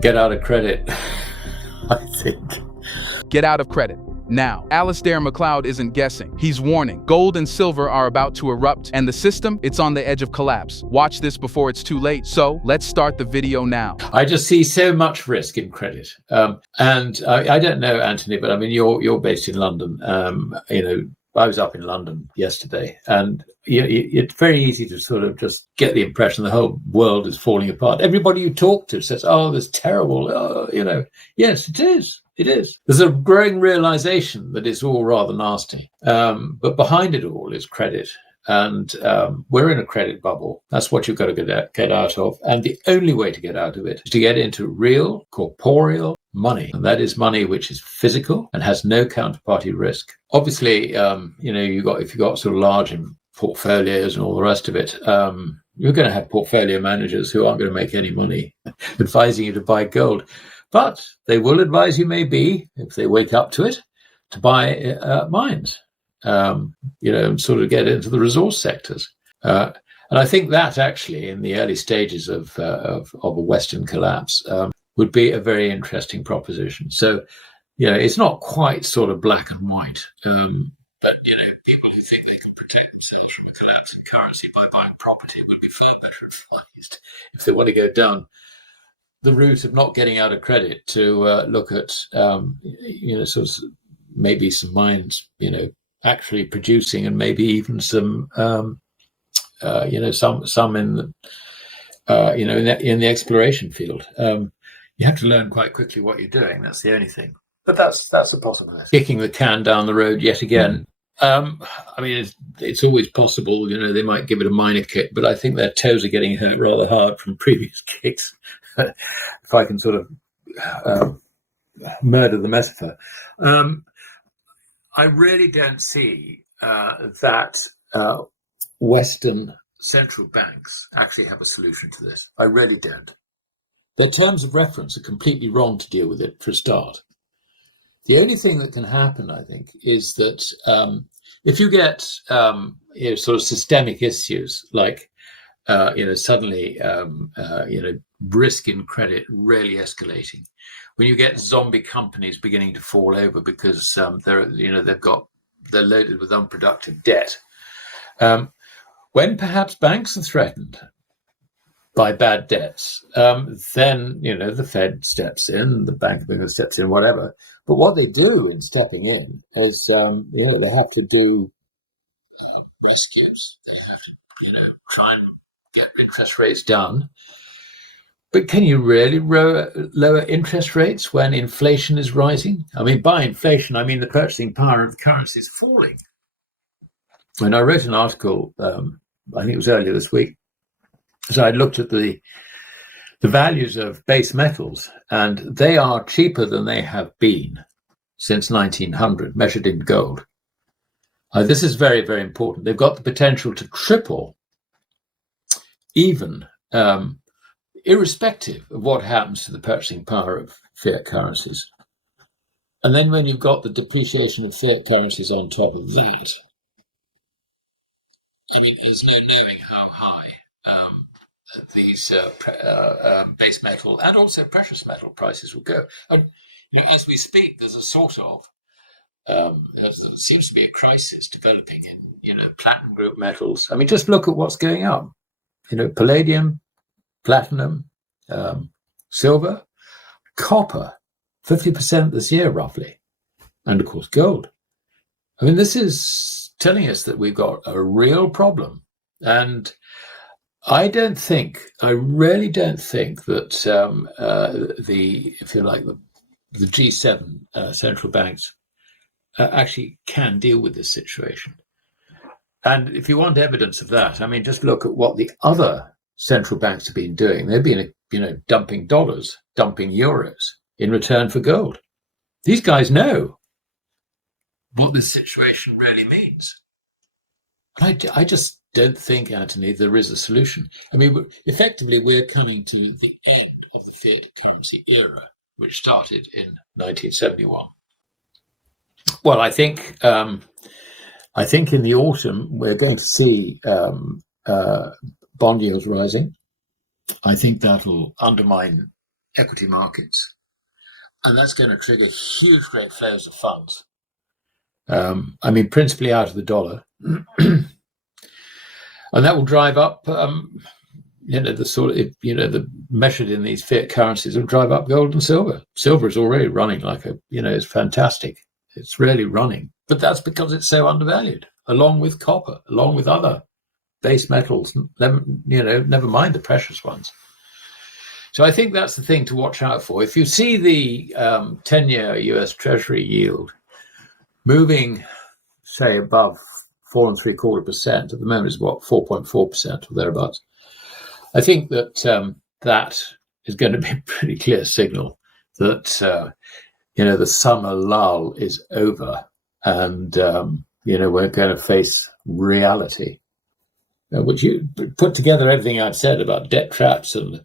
Get out of credit, I think. Get out of credit. Now, Alasdair Macleod isn't guessing. He's warning. Gold and silver are about to erupt, and the system, it's on the edge of collapse. Watch this before it's too late. So, let's start the video now. I just see so much risk in credit. And I don't know, Anthony, but I mean, you're based in London. I was up in London yesterday, and it's very easy to sort of just get the impression the whole world is falling apart. Everybody you talk to says, "Oh, this terrible." Yes, it is. It is. There's a growing realization that it's all rather nasty, but behind it all is credit, and we're in a credit bubble. That's what you've got to get out of, and the only way to get out of it is to get into real, corporeal money, and that is money which is physical and has no counterparty risk. Obviously, if you've got sort of large portfolios and all the rest of it, you're going to have portfolio managers who aren't going to make any money advising you to buy gold. But they will advise you, maybe, if they wake up to it, to buy mines, and sort of get into the resource sectors. And I think that actually, in the early stages of a Western collapse, would be a very interesting proposition. So, it's not quite sort of black and white. But, people who think they can protect themselves from a collapse in currency by buying property would be far better advised if they want to go down the route of not getting out of credit to look at, sort of maybe some mines, actually producing, and maybe even some, some in the, in the exploration field. You have to learn quite quickly what you're doing. That's the only thing. But that's a possibility. Kicking the can down the road yet again. It's always possible. They might give it a minor kick, but I think their toes are getting hurt rather hard from previous kicks. If I can sort of murder the metaphor. I really don't see that Western central banks actually have a solution to this. I really don't. Their terms of reference are completely wrong to deal with it for a start. The only thing that can happen, I think, is that if you get sort of systemic issues like suddenly risk in credit really escalating, when you get zombie companies beginning to fall over because they're loaded with unproductive debt, when perhaps banks are threatened by bad debts, then the Fed steps in, the Bank of England steps in, whatever. But what they do in stepping in is they have to do rescues. They have to try and get interest rates down. But can you really lower interest rates when inflation is rising? I mean, by inflation, I mean the purchasing power of the currency is falling. And I wrote an article, I think it was earlier this week. So I looked at the values of base metals, and they are cheaper than they have been since 1900, measured in gold. This is very, very important. They've got the potential to triple, even irrespective of what happens to the purchasing power of fiat currencies. And then when you've got the depreciation of fiat currencies on top of that, I mean, there's no knowing how high these base metal and also precious metal prices will go. As we speak, there's a sort of there seems to be a crisis developing in platinum group metals. I mean, just look at what's going up. Palladium, platinum, silver, copper, 50% this year roughly, and of course gold. I mean, this is telling us that we've got a real problem, and I really don't think that the G7 central banks actually can deal with this situation. And if you want evidence of that, I mean, just look at what the other central banks have been doing. They've been, dumping dollars, dumping euros in return for gold. These guys know what this situation really means. And I just don't think, Anthony, there is a solution. I mean, effectively, we're coming to the end of the fiat currency era, which started in 1971. Well, I think in the autumn we're going to see bond yields rising. I think that'll undermine equity markets. And that's going to trigger huge great flows of funds. Principally out of the dollar. And that will drive up, the measured in these fiat currencies will drive up gold and silver. Silver is already running it's fantastic. It's really running. But that's because it's so undervalued, along with copper, along with other base metals, never mind the precious ones. So I think that's the thing to watch out for. If you see the 10-year US Treasury yield moving, say, above 4.75%, at the moment it's 4.4% or thereabouts, I think that that is going to be a pretty clear signal that the summer lull is over, and we're going to face reality. Which you put together everything I've said about debt traps and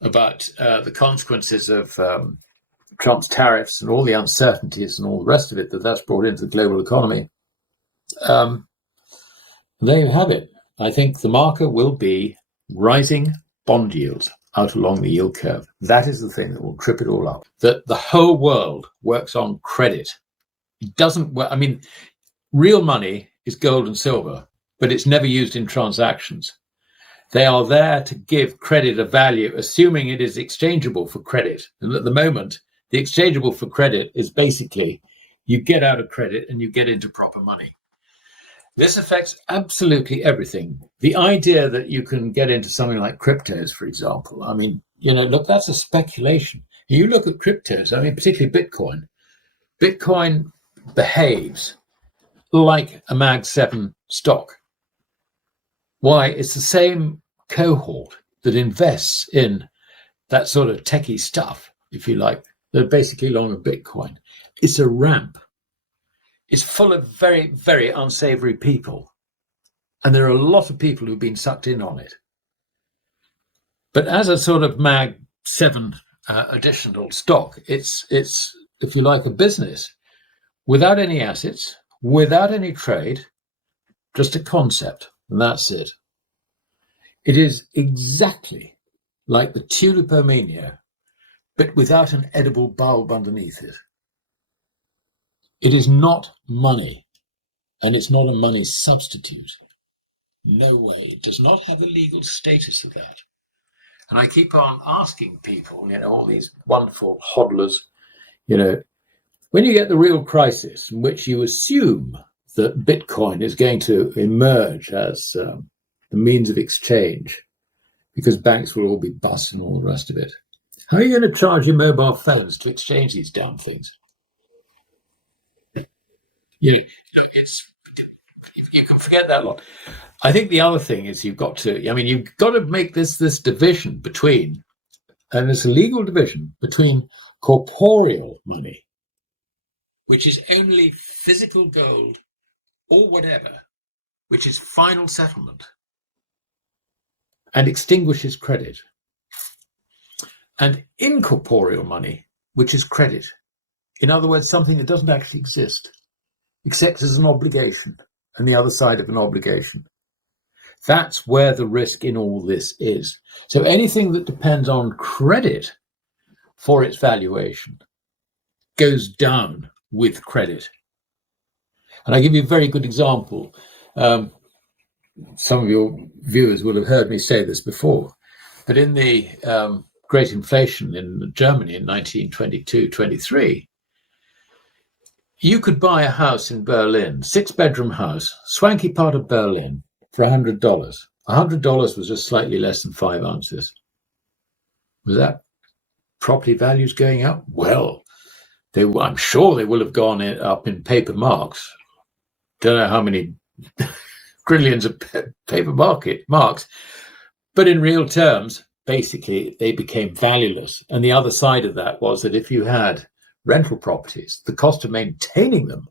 about the consequences of Trump's tariffs and all the uncertainties and all the rest of it that's brought into the global economy. There you have it. I think the marker will be rising bond yields out along the yield curve. That is the thing that will trip it all up. That the whole world works on credit. It doesn't work. Real money is gold and silver, but it's never used in transactions. They are there to give credit a value, assuming it is exchangeable for credit. And at the moment, the exchangeable for credit is basically you get out of credit and you get into proper money. This affects absolutely everything. The idea that you can get into something like cryptos, for example, look, that's a speculation. You look at cryptos, particularly Bitcoin. Bitcoin behaves like a Mag 7 stock. Why? It's the same cohort that invests in that sort of techie stuff, if you like. They're basically long of Bitcoin. It's a ramp. It's full of very, very unsavory people. And there are a lot of people who've been sucked in on it. But as a sort of Mag 7 additional stock, it's, if you like, a business without any assets, without any trade, just a concept. And that's it. It is exactly like the tulipomania, but without an edible bulb underneath it. It is not money, and it's not a money substitute. No way. It does not have the legal status of that. And I keep on asking people, all these wonderful hodlers, when you get the real crisis in which you assume that Bitcoin is going to emerge as the means of exchange, because banks will all be bust and all the rest of it, how are you going to charge your mobile phones to exchange these damn things? You can forget that lot. I think the other thing is you've got to make this division between, and it's a legal division between corporeal money, which is only physical gold or whatever, which is final settlement and extinguishes credit, and incorporeal money, which is credit. In other words, something that doesn't actually exist, except as an obligation and the other side of an obligation. That's where the risk in all this is. So anything that depends on credit for its valuation goes down with credit. And I give you a very good example. Some of your viewers will have heard me say this before, but in the great inflation in Germany in 1922-23, you could buy a house in Berlin, 6-bedroom house, swanky part of Berlin, for $100. $100 was just slightly less than 5 ounces. Was that property values going up? Well, I'm sure they will have gone up in paper marks. Don't know how many trillions of paper marks. But in real terms, basically, they became valueless. And the other side of that was that if you had rental properties, the cost of maintaining them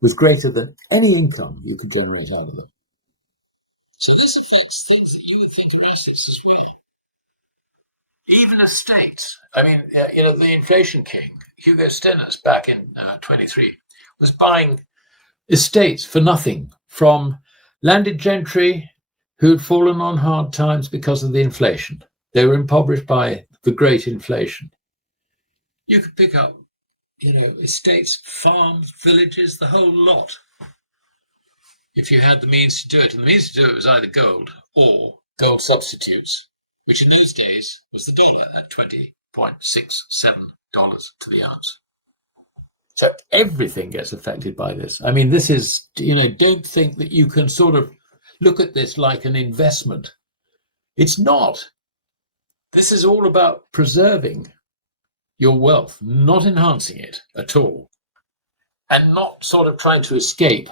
was greater than any income you could generate out of them. So this affects things that you would think are assets as well. Even estates. The inflation king, Hugo Stinnes, back in 23, was buying estates for nothing from landed gentry who'd fallen on hard times because of the inflation. They were impoverished by the great inflation. You could pick up, estates, farms, villages, the whole lot, if you had the means to do it. And the means to do it was either gold or gold substitutes, which in those days was the dollar at $20.67 to the ounce. So everything gets affected by this. I mean, this is, don't think that you can sort of look at this like an investment. It's not. This is all about preserving your wealth, not enhancing it at all, and not sort of trying to escape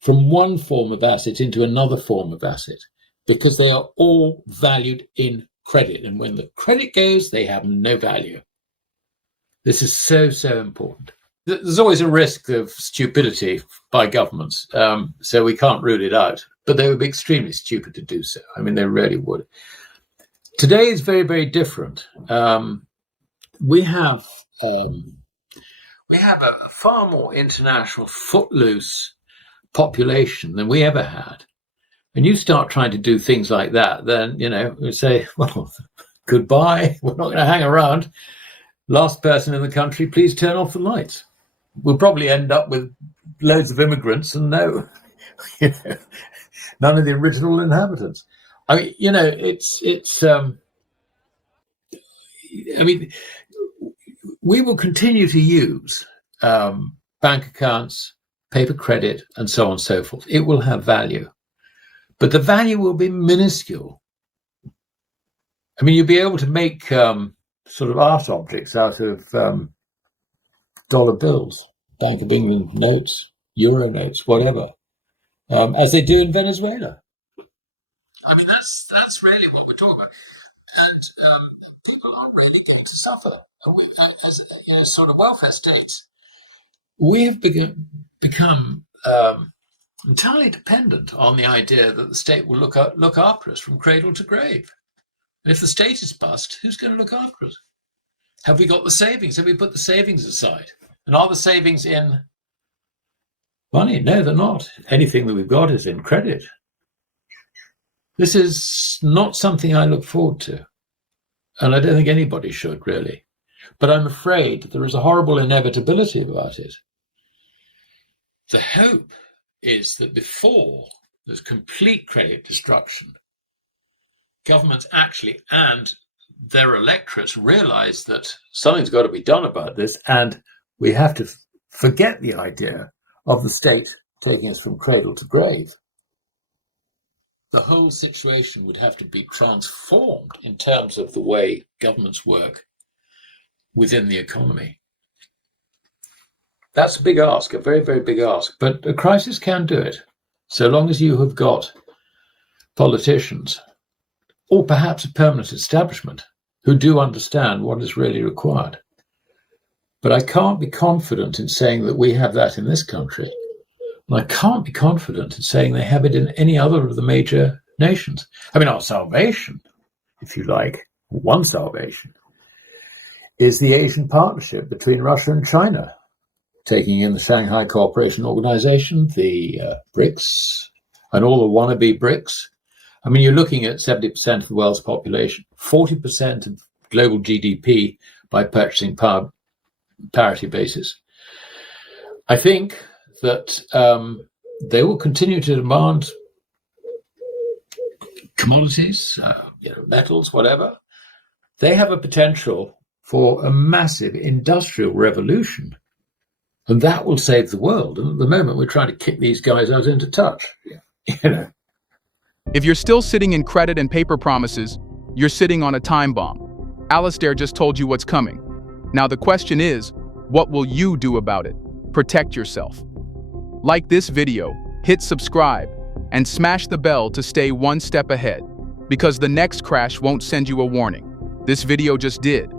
from one form of asset into another form of asset, because they are all valued in credit. And when the credit goes, they have no value. This is so, so important. There's always a risk of stupidity by governments, so we can't rule it out. But they would be extremely stupid to do so. I mean, they really would. Today is very, very different. We have a far more international, footloose population than we ever had. And you start trying to do things like that, then we say, well, goodbye. We're not going to hang around. Last person in the country, please turn off the lights. We'll probably end up with loads of immigrants and none of the original inhabitants. I mean, we will continue to use bank accounts, paper credit, and so on and so forth. It will have value, but the value will be minuscule. I mean, you'll be able to make sort of art objects out of dollar bills, Bank of England notes, euro notes, whatever, as they do in Venezuela. I mean, that's really what we're talking about. And people aren't really going to suffer. As sort of welfare states, we have become entirely dependent on the idea that the state will look after us from cradle to grave. And if the state is bust, who's going to look after us? Have we got the savings? Have we put the savings aside? And are the savings in money? No, they're not. Anything that we've got is in credit. This is not something I look forward to. And I don't think anybody should, really. But I'm afraid there is a horrible inevitability about it. The hope is that before there's complete credit destruction, governments actually and their electorates realize that something's got to be done about this, and we have to forget the idea of the state taking us from cradle to grave. The whole situation would have to be transformed in terms of the way governments work within the economy. That's a big ask, a very, very big ask. But a crisis can do it, so long as you have got politicians, or perhaps a permanent establishment, who do understand what is really required. But I can't be confident in saying that we have that in this country. And I can't be confident in saying they have it in any other of the major nations. I mean, our salvation, if you like, one salvation, is the Asian partnership between Russia and China, taking in the Shanghai Cooperation Organization, the BRICS, and all the wannabe BRICS. I mean, you're looking at 70% of the world's population, 40% of global GDP by purchasing power parity basis. I think that they will continue to demand commodities, metals, whatever. They have a potential for a massive industrial revolution, and that will save the world. And at the moment, we're trying to kick these guys out into touch. If you're still sitting in credit and paper promises, you're sitting on a time bomb. Alasdair just told you what's coming. Now the question is, what will you do about it? Protect yourself. Like this video, hit subscribe, and smash the bell to stay one step ahead, because the next crash won't send you a warning. This video just did.